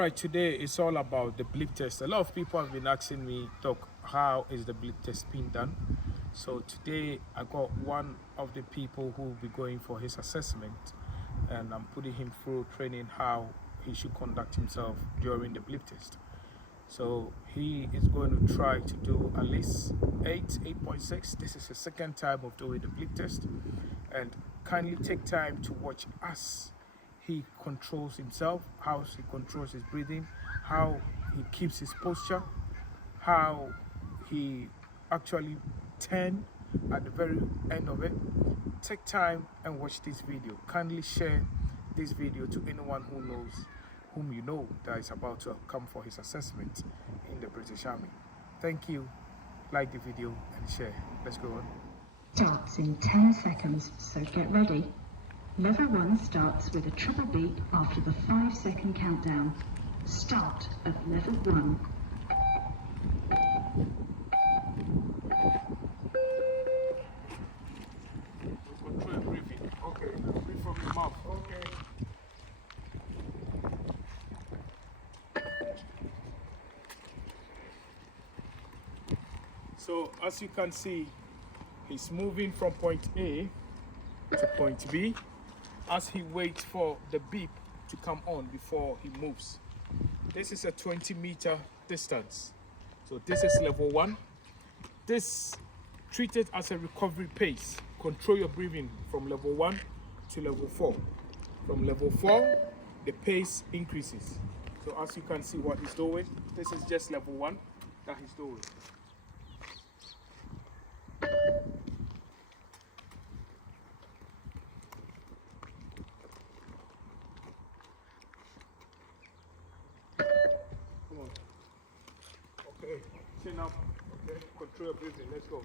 right, today it's all about the bleep test. A lot of people have been asking me, Doc, how is the bleep test being done? So today I got one of the people who will be going for his assessment, and I'm putting him through training how he should conduct himself during the bleep test. So he is going to try to do at least 8.6. This is his second time of doing the bleep test, and kindly take time to watch us. He controls himself, how he controls his breathing, how he keeps his posture, how he actually turn at the very end of it. Take time and watch this video. Kindly share this video to anyone who knows, whom you know that is about to come for his assessment in the British Army. Thank you. Like the video and share. Let's go on. Starts in 10 seconds, so get ready. Level 1 starts with a triple beat after the 5-second countdown. Start of level 1. Control your breathing. Okay, breathe from your mouth. Okay. So as you can see, he's moving from point A to point B as he waits for the beep to come on before he moves. This is a 20-meter distance. So this is level 1. This treated as a recovery pace. Control your breathing from level 1 to level 4. From level 4, the pace increases. So as you can see what he's doing, this is just level 1 that he's doing. Come on. Okay, chin up. Okay, control your breathing. Let's go.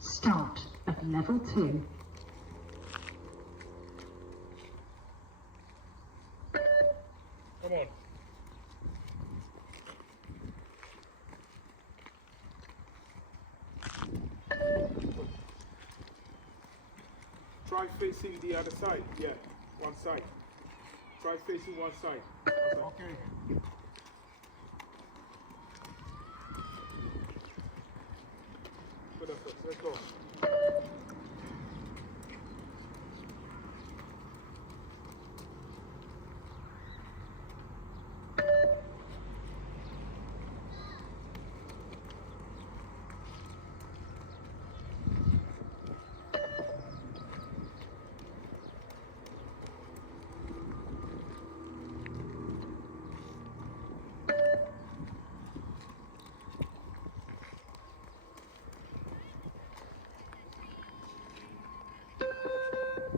Start of level 2. Come on. Try facing the other side. Yeah, one side. Try facing one side. Okay. Good effort. Let's go.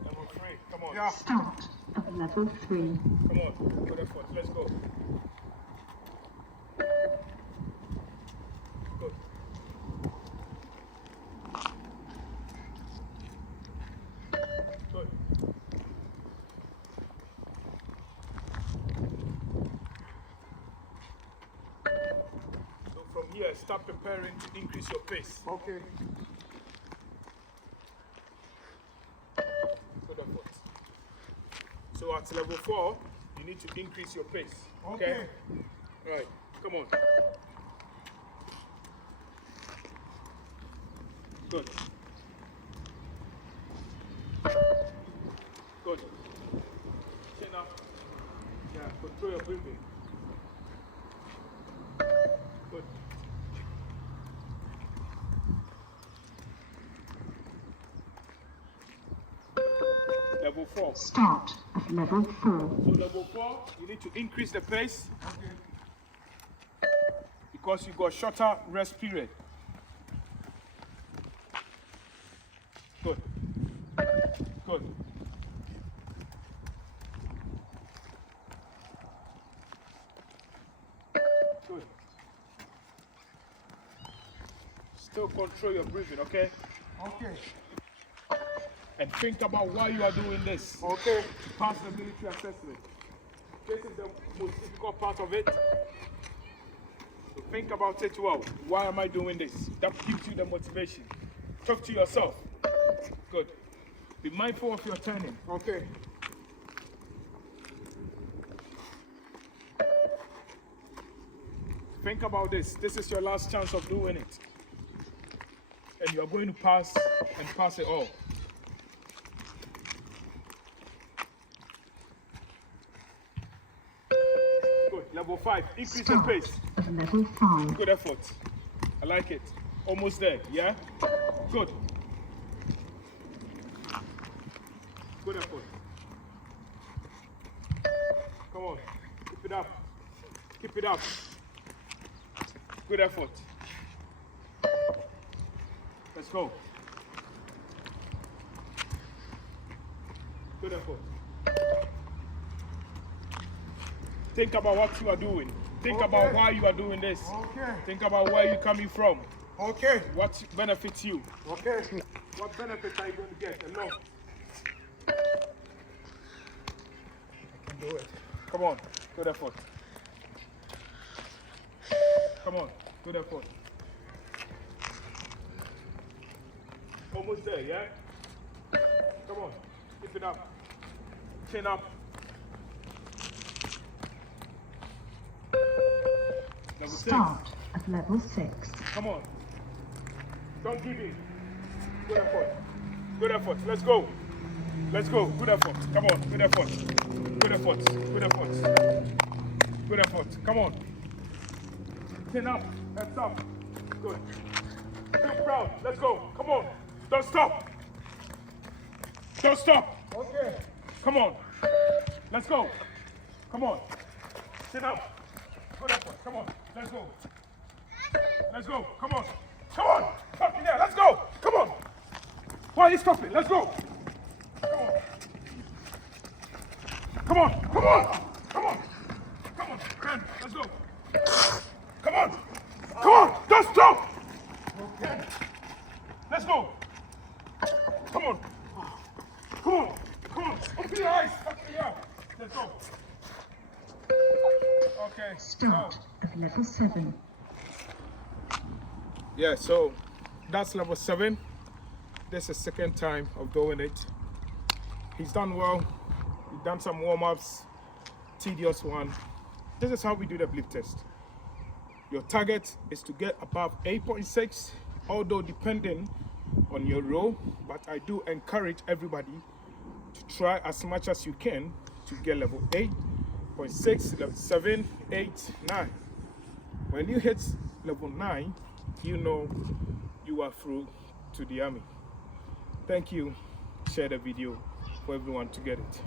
Level 3. Come on. Yeah. Start of level 3. Come on. Good effort. Let's go. Good. Good. So from here, start preparing to increase your pace. Okay. Good effort. So at level 4, you need to increase your pace. Okay. Right. Come on. Good. Good. Chin up. Yeah, control your breathing. Good. Level 4. Start of level 4. So level 4, you need to increase the pace because you got shorter rest period. Good. Good. Good. Still control your breathing, okay? Okay. And think about why you are doing this. Okay. To pass the military assessment. This is the most difficult part of it. So think about it well. Why am I doing this? That gives you the motivation. Talk to yourself. Good. Be mindful of your turning. Okay. Think about this. This is your last chance of doing it. And you are going to pass and pass it all. Good. Level 5. Increase the Start pace. of level 5. Good effort. I like it. Almost there. Yeah? Good. Good effort. Come on. Keep it up. Keep it up. Good effort. Let's go. Good effort. Think about what you are doing. Think about why you are doing this. Okay. Think about where you're coming from. Okay. What benefits you? Okay. What benefits are you going to get? A lot. I can do it. Come on. Good effort. Come on. Good effort. Almost there, yeah? Come on. Keep it up. Chin up. Level 6. Start of level 6. Come on. Don't give in. Good effort. Good effort. Let's go. Let's go. Good effort. Come on. Good effort. Good effort. Good effort. Good effort. Come on. Chin up. Heads up. Good. Feel proud. Let's go. Come on. Don't stop. Don't stop. Okay. Come on. Let's go. Come on. Sit up. Good effort. Come on. Let's go. Let's go. Come on. Come on. Stop there. Let's go. Come on. Why are you stopping? Let's go. Come on. Come on. Come on. Come on. Come on. Ben, let's go. Come on. Come on. Don't stop. Okay. Let's go. Come on. Come on. Come on. Open your eyes. Yeah. Let's go. Okay. Start of level 7. Yeah, so that's level 7. This is second time of doing it. He's done well. We've done some warm-ups, tedious one. This is how we do the blip test. Your target is to get above 8.6, although depending on your role, but I do encourage everybody to try as much as you can to get level 8.6, level 7, 8, 9. When you hit level 9, you know you are through to the army. Thank you. Share the video for everyone to get it.